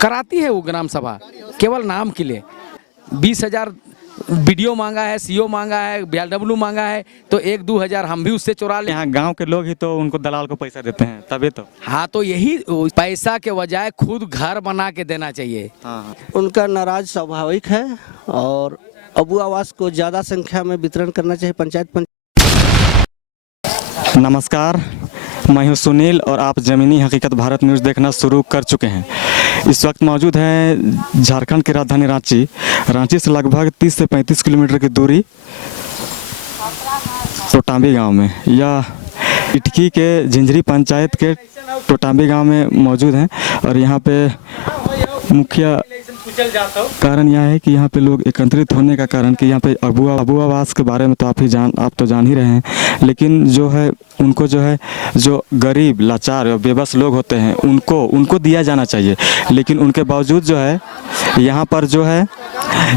कराती है वो ग्राम सभा केवल नाम के लिए। 20,000 वीडियो मांगा है, सीओ मांगा है, BLW मांगा है, तो 1-2 हज़ार हम भी उससे चुरा ले। यहाँ गांव के लोग ही तो उनको दलाल को पैसा देते हैं तभी तो। हाँ, तो यही पैसा के बजाय खुद घर बना के देना चाहिए। हाँ, उनका नाराज स्वाभाविक है और अबू आवास को ज़्यादा संख्या में वितरण करना चाहिए पंचायत। नमस्कार, मैं हूं सुनील और आप ज़मीनी हकीकत भारत न्यूज़ देखना शुरू कर चुके हैं। इस वक्त मौजूद हैं झारखंड की राजधानी रांची से लगभग 30 से 35 किलोमीटर की दूरी टोटांबी गांव में, या इटकी के झिंझरी पंचायत के टोटांबी गांव में मौजूद हैं। और यहां पे मुख्य कारण यह है कि यहाँ पे लोग एकत्रित होने का कारण कि यहाँ पे अबू आवास के बारे में तो आप तो जान ही रहे हैं, लेकिन जो है उनको जो है जो गरीब लाचार और बेबस लोग होते हैं उनको दिया जाना चाहिए। लेकिन उनके बावजूद जो है यहाँ पर जो है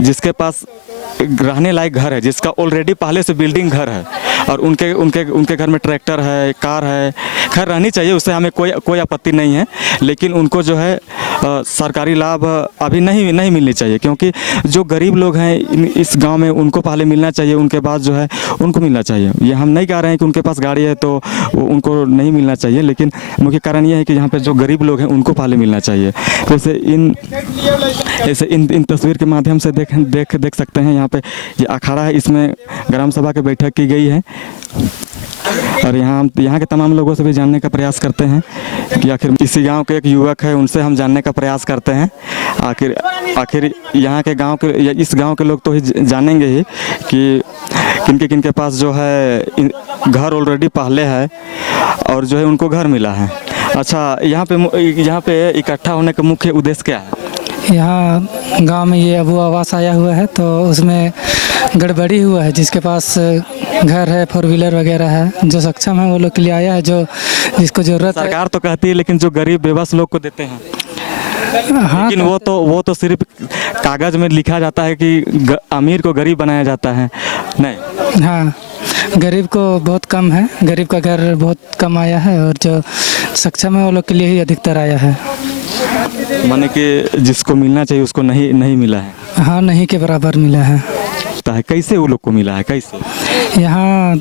जिसके पास रहने लायक घर है, जिसका ऑलरेडी पहले से बिल्डिंग घर है और उनके घर में ट्रैक्टर है, कार है, खैर रहनी चाहिए, उससे हमें कोई आपत्ति नहीं है। लेकिन उनको जो है सरकारी लाभ अभी नहीं मिलनी चाहिए, क्योंकि जो गरीब लोग हैं इस गांव में उनको पहले मिलना चाहिए, उनके बाद जो है उनको मिलना चाहिए। ये हम नहीं कह रहे हैं कि उनके पास गाड़ी है तो उनको नहीं मिलना चाहिए, लेकिन मुख्य कारण ये है कि यहाँ पे जो गरीब लोग हैं उनको पहले मिलना चाहिए। जैसे इन तस्वीर के माध्यम से देख सकते हैं, यहाँ पे ये अखाड़ा है, इसमें ग्राम सभा की बैठक की गई है। और यहाँ के तमाम लोगों से भी जानने का प्रयास करते हैं कि आखिर इसी गांव के एक युवक है, उनसे हम जानने का प्रयास करते हैं आखिर यहाँ के गांव के या इस गांव के लोग तो ही जानेंगे ही कि किनके पास जो है घर ऑलरेडी पहले है और जो है उनको घर मिला है। अच्छा, यहाँ पे इकट्ठा होने का मुख्य उद्देश्य क्या है? यहाँ गांव में ये अबू आवास आया हुआ है तो उसमें गड़बड़ी हुआ है। जिसके पास घर है, 4 व्हीलर वगैरह है, जो सक्षम है वो लोग के लिए आया है, जो जिसको ज़रूरत है। सरकार तो कहती है लेकिन जो गरीब बेबस लोग को देते हैं। हाँ, लेकिन वो तो सिर्फ कागज़ में लिखा जाता है कि अमीर को गरीब बनाया जाता है, नहीं। हाँ, गरीब को बहुत कम है, गरीब का घर बहुत कम आया है और जो सक्षम है वो लोग के लिए ही अधिकतर आया है। माने कि जिसको मिलना चाहिए उसको नहीं मिला है। हाँ, नहीं के बराबर मिला है। कैसे वो लोग को मिला है, कैसे? यहाँ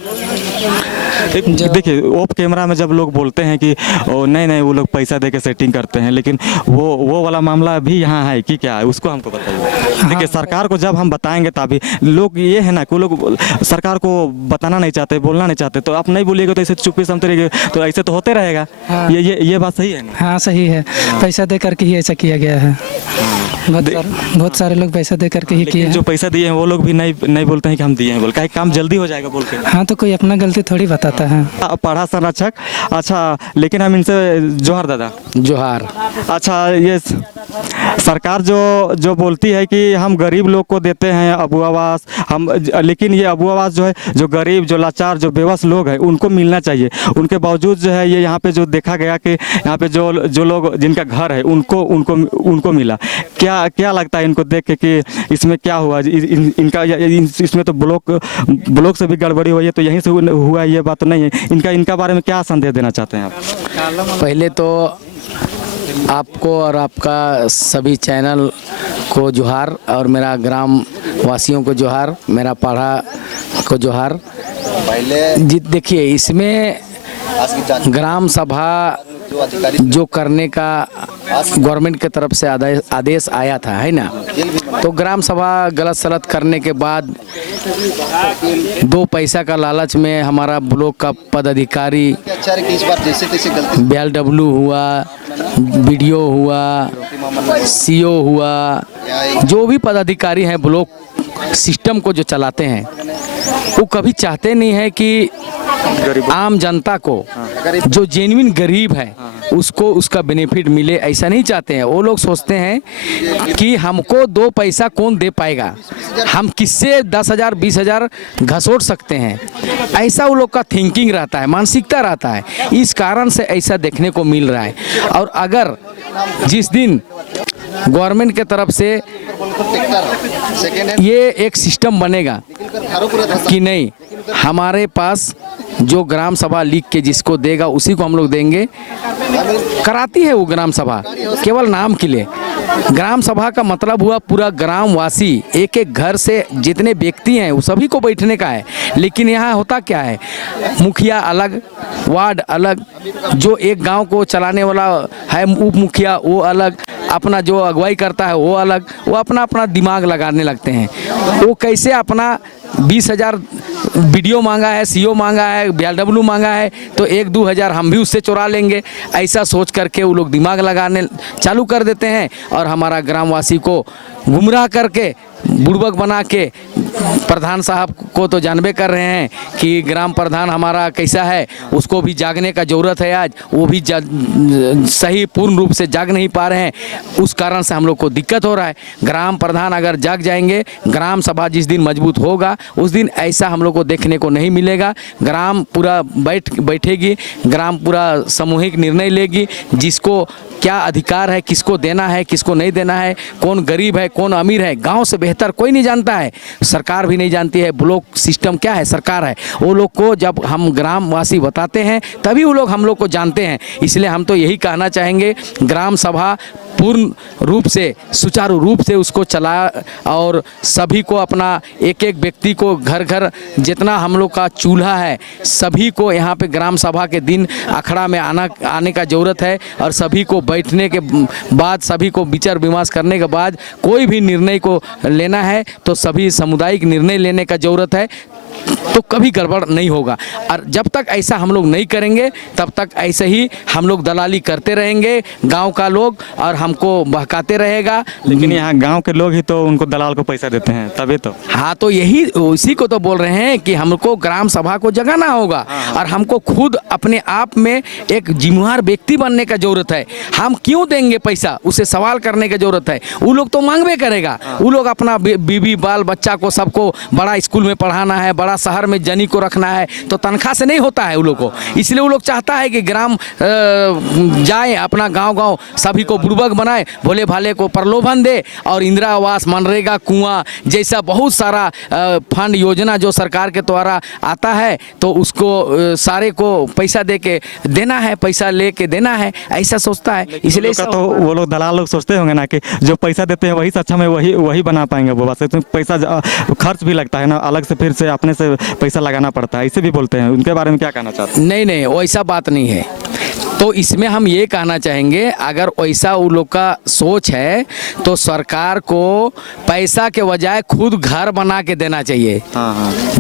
देखिए, ऑफ कैमरा में जब लोग बोलते हैं कि नहीं वो लोग पैसा दे के सेटिंग करते हैं, लेकिन वो वाला मामला भी यहाँ है कि क्या है, उसको हमको बताइए। देखिए, सरकार को जब हम बताएंगे तभी लोग, ये है ना कि लोग सरकार को बताना नहीं चाहते, बोलना नहीं चाहते, तो आप नहीं बोलिएगा तो ऐसे चुप्पी समझते रहिए, तो ऐसे तो होते रहेगा। हाँ। ये बात सही है ना? हाँ, सही है। पैसा दे करके ही ऐसा किया गया है। बहुत सारे लोग पैसा दे करके ही किए हैं। जो पैसा दिए हैं वो लोग भी नहीं बोलते हैं कि हम दिए हैं, बोल का काम जल्दी हो जाएगा बोल के। हाँ, तो कोई अपना गलती थोड़ी बताता है। पढ़ा संरक्षक, अच्छा, लेकिन हम इनसे जोहार दादा। जोहार। अच्छा, ये सरकार जो बोलती है कि हम गरीब लोग को देते हैं अबू आवास, लेकिन ये अबू आवास जो है जो गरीब, जो लाचार, जो बेबस लोग हैं उनको मिलना चाहिए। उनके बावजूद जो है ये यहाँ पे जो देखा गया कि यहाँ पे जो लोग जिनका घर है उनको मिला। क्या लगता है इनको देख के कि इसमें क्या हुआ? इसमें तो ब्लॉक से भी गड़बड़ी हुई है, तो यहीं से हुआ ये बात नहीं है। इनका बारे में क्या संदेश देना चाहते हैं आप? पहले तो आपको और आपका सभी चैनल को जोहार, और मेरा ग्राम वासियों को जोहार, मेरा पाढ़ा को जोहार। जी, देखिए, इसमें ग्राम सभा जो करने का गवर्नमेंट की तरफ से आदेश आया था, है ना, तो ग्राम सभा गलत सलत करने के बाद 2 पैसा का लालच में हमारा ब्लॉक का पदाधिकारी BLW हुआ, BDO हुआ, CO हुआ, जो भी पदाधिकारी हैं ब्लॉक सिस्टम को जो चलाते हैं, वो कभी चाहते नहीं है कि आम जनता को, जो जेन्युइन गरीब है, उसको उसका बेनिफिट मिले, ऐसा नहीं चाहते हैं। वो लोग सोचते हैं कि हमको 2 पैसा कौन दे पाएगा, हम किससे 10,000 20,000 घसोट सकते हैं, ऐसा वो लोग का थिंकिंग रहता है, मानसिकता रहता है। इस कारण से ऐसा देखने को मिल रहा है। और अगर जिस दिन गवर्नमेंट के तरफ से ये एक सिस्टम बनेगा कि नहीं, हमारे पास जो ग्राम सभा लिख के जिसको देगा उसी को हम लोग देंगे, कराती है वो ग्राम सभा केवल नाम के लिए। ग्राम सभा का मतलब हुआ पूरा ग्रामवासी, एक एक घर से जितने व्यक्ति हैं वो सभी को बैठने का है। लेकिन यहाँ होता क्या है, मुखिया अलग, वार्ड अलग, जो एक गांव को चलाने वाला है उप मुखिया वो अलग, अपना जो अगुवाई करता है वो अलग, वो अपना अपना दिमाग लगाने लगते हैं। वो कैसे अपना 20,000 बीडीओ मांगा है, सीओ मांगा है, बीएलडब्ल्यू मांगा है, तो 1-2 हज़ार हम भी उससे चुरा लेंगे, ऐसा सोच करके वो लोग दिमाग लगाने चालू कर देते हैं और हमारा ग्रामवासी को गुमराह करके बुड़बक बना के, प्रधान साहब को तो जानबे कर रहे हैं कि ग्राम प्रधान हमारा कैसा है, उसको भी जागने का ज़रूरत है। आज वो भी सही पूर्ण रूप से जाग नहीं पा रहे हैं, उस कारण से हम लोग को दिक्कत हो रहा है। ग्राम प्रधान अगर जाग जाएंगे, ग्राम सभा जिस दिन मजबूत होगा उस दिन ऐसा हम लोग को देखने को नहीं मिलेगा। ग्राम पूरा बैठेगी, ग्राम पूरा सामूहिक निर्णय लेगी, जिसको क्या अधिकार है, किसको देना है, किसको नहीं देना है, कौन गरीब है, कौन अमीर है, गांव से बेहतर कोई नहीं जानता है, सरकार भी नहीं जानती है। ब्लॉक सिस्टम क्या है, सरकार है। वो लोग को जब हम ग्रामवासी बताते हैं तभी वो लोग हम लोग को जानते हैं। इसलिए हम तो यही कहना चाहेंगे, ग्राम सभा पूर्ण रूप से सुचारू रूप से उसको चला और सभी को अपना एक एक व्यक्ति को घर घर जितना हम लोग का चूल्हा है सभी को यहाँ पे ग्राम सभा के दिन अखड़ा में आने का ज़रूरत है। और सभी को बैठने के बाद, सभी को विचार विमर्श करने के बाद कोई भी निर्णय को लेना है तो सभी सामुदायिक निर्णय लेने का ज़रूरत है, तो कभी गड़बड़ नहीं होगा। और जब तक ऐसा हम लोग नहीं करेंगे तब तक ऐसे ही हम लोग दलाली करते रहेंगे, गांव का लोग, और हमको बहकाते रहेगा। लेकिन यहाँ गांव के लोग ही तो उनको दलाल को पैसा देते हैं, तभी तो। हाँ, तो यही उसी को तो बोल रहे हैं कि हमको ग्राम सभा को जगाना होगा और हमको खुद अपने आप में एक जिम्मेदार व्यक्ति बनने का जरूरत है। हम क्यों देंगे पैसा, उसे सवाल करने की जरूरत है। वो लोग तो मांगबे करेगा, वो लोग अपना बीबी बाल बच्चा को सबको बड़ा स्कूल में पढ़ाना है, बड़ा शहर में जनी को रखना है, तो तनख्वाह से नहीं होता है वो लोग को। इसलिए वो लोग चाहता है कि ग्राम जाए, अपना गांव सभी को बुड़बक बनाए, भोले भाले को प्रलोभन दे और इंदिरा आवास, मनरेगा, कुआं जैसा बहुत सारा फंड योजना जो सरकार के द्वारा आता है तो उसको सारे को पैसा दे के देना है, पैसा ले के देना है, ऐसा सोचता है। इसलिए तो वो लोग दलाल लोग सोचते होंगे ना कि जो पैसा देते हैं वही सच्चा में वही बना पाएंगे वो, बस इसमें पैसा खर्च भी लगता है ना, अलग से फिर से अपने से पैसा लगाना पड़ता है, इसे भी बोलते हैं। उनके बारे में क्या कहना चाहते हैं? नहीं, वैसा बात नहीं है। तो इसमें हम ये कहना चाहेंगे, अगर वैसा वो लोग का सोच है तो सरकार को पैसा के बजाय खुद घर बना के देना चाहिए।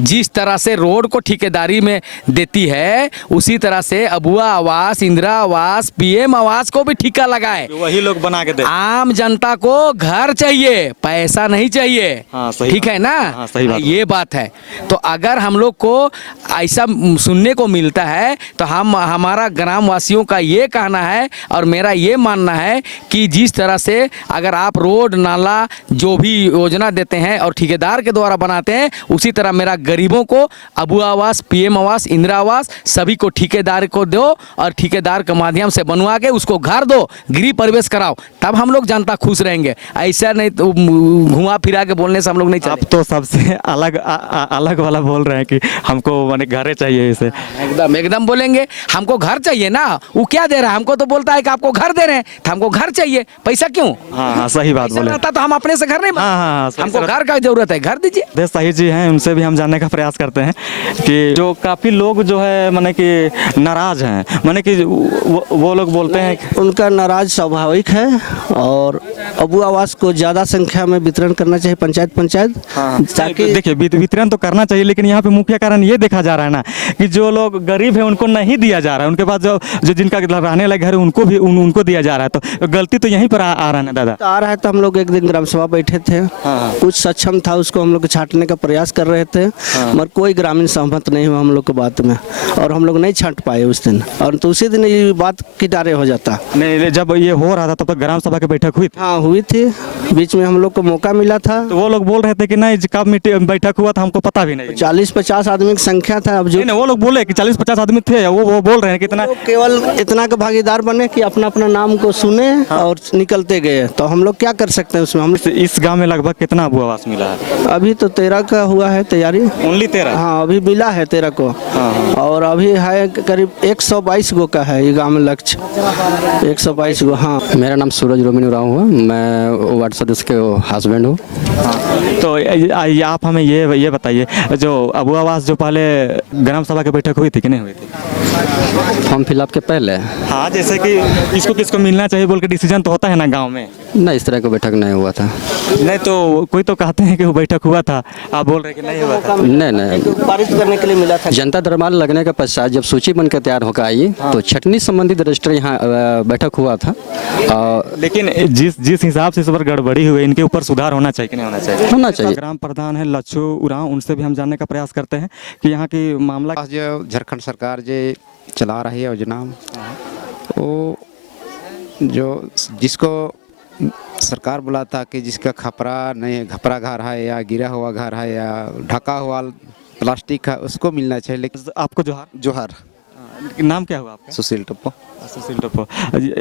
जिस तरह से रोड को ठेकेदारी में देती है उसी तरह से अबुआ आवास, इंदिरा आवास, पीएम आवास को भी ठेका लगाए, वही लोग बना के दे। आम जनता को घर चाहिए, पैसा नहीं चाहिए। ठीक है ना? सही बात। ये बात है। तो अगर हम लोग को ऐसा सुनने को मिलता है तो हमारा ग्रामवासियों का ये कहना है और मेरा ये मानना है कि जिस तरह से अगर आप रोड नाला जो भी योजना देते हैं और ठेकेदार के द्वारा बनाते हैं, उसी तरह मेरा गरीबों को अबुआ आवास, पीएम आवास, इंदिरा आवास सभी को ठेकेदार को दो और ठेकेदार के माध्यम से बनवा के उसको घर दो, गृह प्रवेश कराओ, तब हम लोग जनता खुश रहेंगे। ऐसा नहीं तो घुमा फिरा के बोलने से हम लोग नहीं चलेंगे। आप तो सबसे अलग वाला बोल रहे हैं कि हमको माने घरे चाहिए। इसे एकदम बोलेंगे, हमको घर चाहिए ना। वो क्या दे रहा है हमको, तो बोलता है कि आपको घर दे रहे हैं, तो हमको घर चाहिए, पैसा क्यों? हाँ, सही बात बोले। तो हम अपने से घर नहीं, हमको घर का जरूरत है, घर दीजिए। सही जी हैं, उनसे भी हम जानने का प्रयास करते हैं कि जो काफी लोग जो है माने कि नाराज हैं, माने कि वो लोग बोलते हैं उनका नाराज स्वाभाविक है और अबुआ आवास को ज़्यादा संख्या में वितरण करना चाहिए पंचायत ताकि देखिए वितरण तो करना चाहिए, लेकिन यहाँ पे मुख्य कारण ये देखा जा रहा है ना कि जो लोग गरीब है उनको नहीं दिया जा रहा है, उनके पास जो जिनका रहने लायक घर है उनको भी उनको दिया जा रहा है। तो गलती तो यहीं पर आ रहा है ना दादा। आ रहा है। तो हम लोग एक दिन ग्राम सभा बैठे थे, कुछ सक्षम था उसको हम लोग छांटने का प्रयास कर रहे थे, मगर कोई ग्रामीण सहमत नहीं हुआ हम लोग की बात में और हम लोग नहीं छांट पाए उस दिन। और तो उसी दिन ये बात किनारे हो जाता। नहीं, जब ये हो रहा था तब तक ग्राम सभा की बैठक हुई थी? हाँ, हुई थी, बीच में हम लोग को मौका मिला था। तो वो लोग बोल रहे थे कि नहीं कब बैठक हुआ था हमको पता भी नहीं। 40-50 आदमी की संख्या था। अब जो वो लोग बोले कि 40-50 आदमी थे, वो बोल रहे हैं कितना, केवल इतना का भागीदार बने कि अपना अपना नाम को सुने और निकलते गए, तो हम लोग क्या कर सकते हैं उसमें। हम इस गांव में लगभग कितना अबू आवास मिला है? अभी तो 13 का हुआ है तैयारी। ओनली 13? हाँ, अभी मिला है 13 को। और अभी है करीब 122 गो का है ये गाँव में लक्ष्य, 122 गो। हाँ, मेरा नाम सूरज रोमिन राव हुआ, मैं वार्ड सदस्य के हस्बैंड हूँ। तो आप हमें ये बताइए, जो अबू आवास जो पहले ग्राम सभा की बैठक हुई थी कि नहीं हुई थी? फॉर्म फिलअप के पहले? हाँ, जैसे कि किसको किसको मिलना चाहिए बोल के डिसीजन तो होता है ना गांव में। नहीं, इस तरह का बैठक नहीं हुआ था। नहीं तो कोई तो कहते हैं कि वो बैठक हुआ था, आप बोल रहे हैं कि नहीं हुआ था। नहीं, पारित करने के लिए मिला था। जनता दरबार लगने के पश्चात जब सूची बनकर तैयार होकर आई तो छटनी संबंधित रजिस्टर यहाँ बैठक हुआ था। लेकिन जिस हिसाब से इस बार गड़बड़ी हुई, इनके ऊपर सुधार होना चाहिए कि नहीं होना चाहिए? होना चाहिए। ग्राम प्रधान है लच्छू उरांव, उनसे भी हम जानने का प्रयास करते हैं कि यहाँ की मामला जो झारखंड सरकार जो चला रही है योजना, वो जो जिसको सरकार बुलाता कि जिसका खपरा नहीं, खपरा घर है या गिरा हुआ घर है या ढका हुआ प्लास्टिक है, उसको मिलना चाहिए। लेकिन आपको जोहार। जोहार। नाम क्या हुआ आपका? सुशील टप्पो। सुशील टप्पो।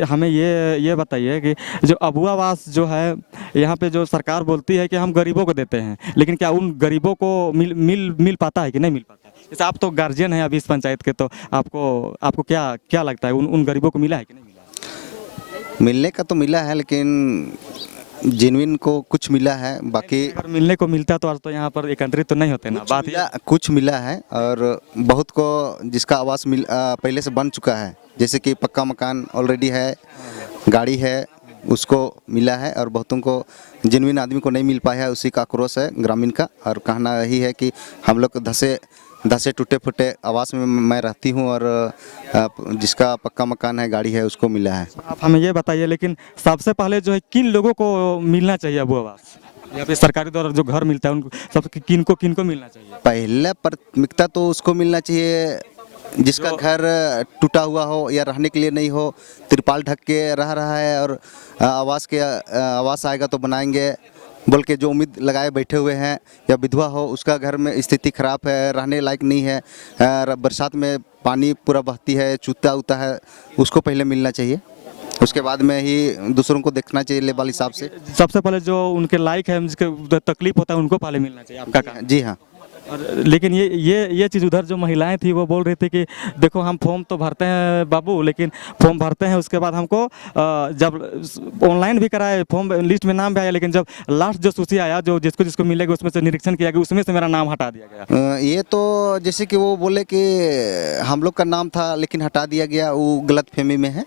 हमें ये बताइए कि जो अबू आवास जो है, यहाँ पे जो सरकार बोलती है कि हम गरीबों को देते हैं, लेकिन क्या उन गरीबों को मिल पाता है कि नहीं मिल पाता है? जैसे आप तो गार्जियन हैं अभी इस पंचायत के, तो आपको क्या लगता है, उन गरीबों को मिला है कि नहीं मिला? मिलने का तो मिला है, लेकिन जेन्युइन को कुछ मिला है, बाकी अगर मिलने को मिलता तो आज तो यहाँ पर एकत्रित तो नहीं होते ना। बात कुछ मिला है, और बहुत को जिसका आवास पहले से बन चुका है, जैसे कि पक्का मकान ऑलरेडी है, गाड़ी है, उसको मिला है, और बहुतों को जेन्युइन आदमी को नहीं मिल पाया है, उसी का आक्रोश है ग्रामीण का। और कहना यही है कि हम लोग धसे टूटे फूटे आवास में मैं रहती हूँ, और जिसका पक्का मकान है, गाड़ी है, उसको मिला है। आप हमें ये बताइए, लेकिन सबसे पहले जो है किन लोगों को मिलना चाहिए अबू आवास? या फिर सरकारी द्वारा जो घर मिलता है उनको सबसे किनको मिलना चाहिए? पहले प्राथमिकता तो उसको मिलना चाहिए जिसका घर टूटा हुआ हो या रहने के लिए नहीं हो, तिरपाल ढक के रह रहा है, और आवास आएगा तो बनाएंगे बोल के जो उम्मीद लगाए बैठे हुए हैं, या विधवा हो, उसका घर में स्थिति खराब है, रहने लायक नहीं है, बरसात में पानी पूरा बहती है, चूता उता है, उसको पहले मिलना चाहिए। उसके बाद में ही दूसरों को देखना चाहिए लेवल हिसाब से। सबसे पहले जो उनके लायक है, जिसके तकलीफ होता है, उनको पहले मिलना चाहिए, आपका कहना? जी हाँ। और लेकिन ये चीज़ उधर जो महिलाएं थी वो बोल रही थी कि देखो हम फॉर्म तो भरते हैं बाबू, लेकिन फॉर्म भरते हैं उसके बाद हमको जब ऑनलाइन भी कराए, फॉर्म लिस्ट में नाम भी आया, लेकिन जब लास्ट जो सूची आया, जो जिसको मिलेगा उसमें से निरीक्षण किया गया, उसमें से मेरा नाम हटा दिया गया। ये तो जैसे कि वो बोले कि हम लोग का नाम था लेकिन हटा दिया गया, वो गलत फहमी में है।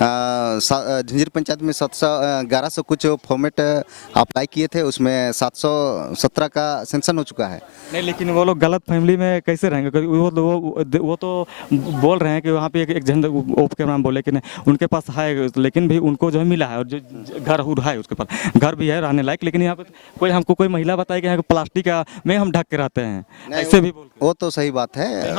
झंझीर पंचायत में 1100 कुछ फॉर्मेट अप्लाई किए थे, उसमें 717 का सेंक्शन हो चुका है। नहीं, लेकिन वो लोग गलत फैमिली में कैसे रहेंगे? वो तो बोल रहे हैं कि वहाँ पे एक जन ओप के नाम बोले कि नहीं उनके पास है, लेकिन भी उनको जो है मिला है, और जो घर है उसके पास घर भी है रहने लायक, लेकिन यहाँ पे हमको कोई महिला बताए कि यहाँ प्लास्टिक में हम ढक के रहते हैं, ऐसे भी बोल। वो तो सही बात है।